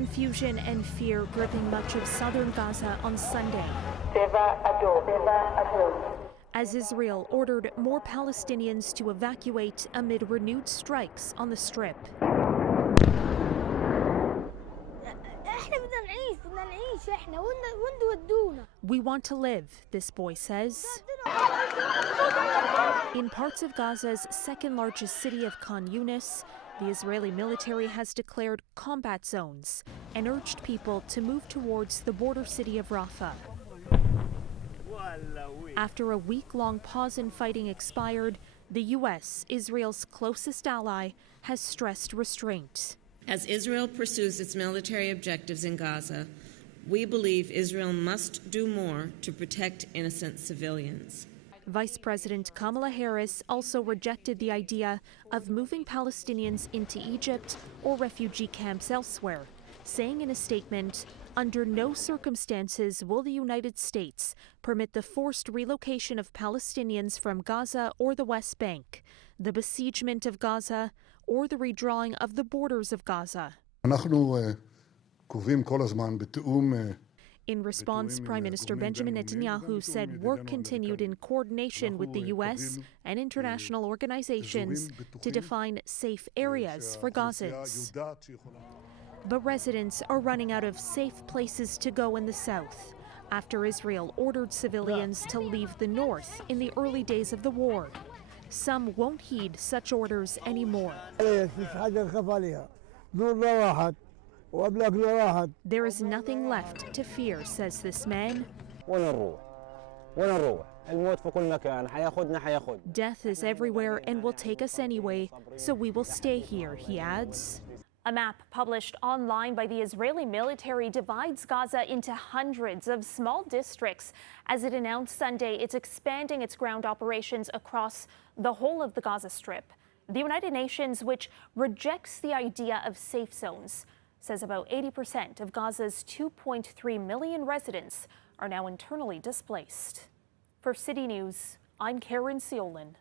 Confusion and fear gripping much of southern Gaza on Sunday, as Israel ordered more Palestinians to evacuate amid renewed strikes on the Strip. We want to live, this boy says. In parts of Gaza's second largest city of Khan Yunis, the Israeli military has declared combat zones and urged people to move towards the border city of Rafah. After a week-long pause in fighting expired, the U.S., Israel's closest ally, has stressed restraint. As Israel pursues its military objectives in Gaza, we believe Israel must do more to protect innocent civilians. Vice President Kamala Harris also rejected the idea of moving Palestinians into Egypt or refugee camps elsewhere, saying in a statement, "Under no circumstances will the United States permit the forced relocation of Palestinians from Gaza or the West Bank, the besiegement of Gaza, or the redrawing of the borders of Gaza." In response, Prime Minister Benjamin Netanyahu said work continued in coordination with the U.S. and international organizations to define safe areas for Gazans. But residents are running out of safe places to go in the south after Israel ordered civilians to leave the north in the early days of the war. Some won't heed such orders anymore. There is nothing left to fear, says this man. Death is everywhere and will take us anyway, so we will stay here, he adds. A map published online by the Israeli military divides Gaza into hundreds of small districts. As it announced Sunday, it's expanding its ground operations across the whole of the Gaza Strip. The United Nations, which rejects the idea of safe zones, says about 80% of Gaza's 2.3 million residents are now internally displaced. For City News, I'm Caryn Ceolin.